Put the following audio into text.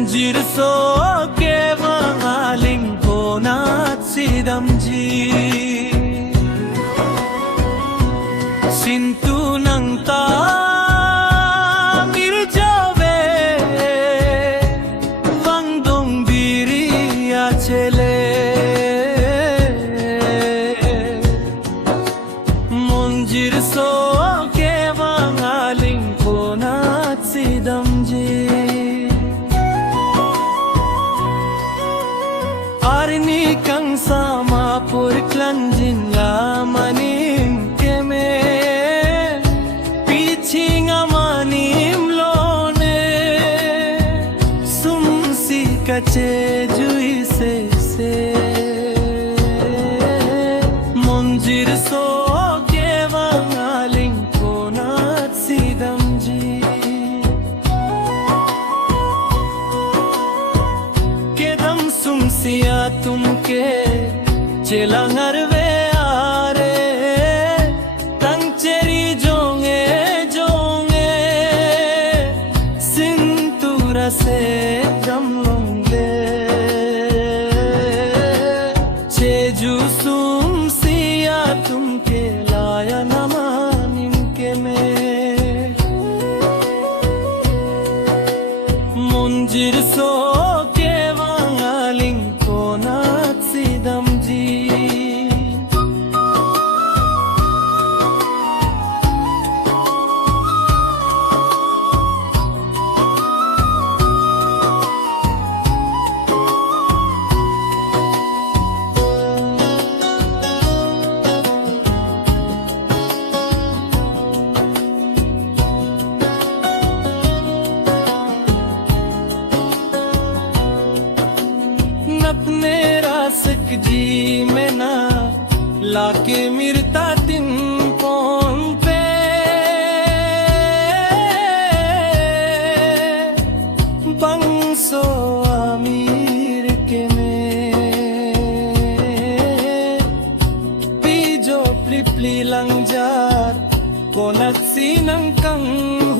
Monjirso ke mangaling ko na sidamji Sintu nang ta mirjave Wangdong diri achele Monjirso ke mangaling ko na sidamji Arni kang sama purklan jinla manim keme Pichinga manim lone Sumsi kache jui se Monjir so ke wangaling ko na sidamji Kedam sumsiya tumke chelangar ve are tangcheri jonge jonge sintura se jamlonge cheju sumsiya tumke laya namanim ke me Monjir so ke wangaling ko na sidamji अपने रासक जी में ना लाके मिरता दिन कौन पे बंसो अमीर के में पीजो प्लिपली लंगजार कोनक सी नंकंग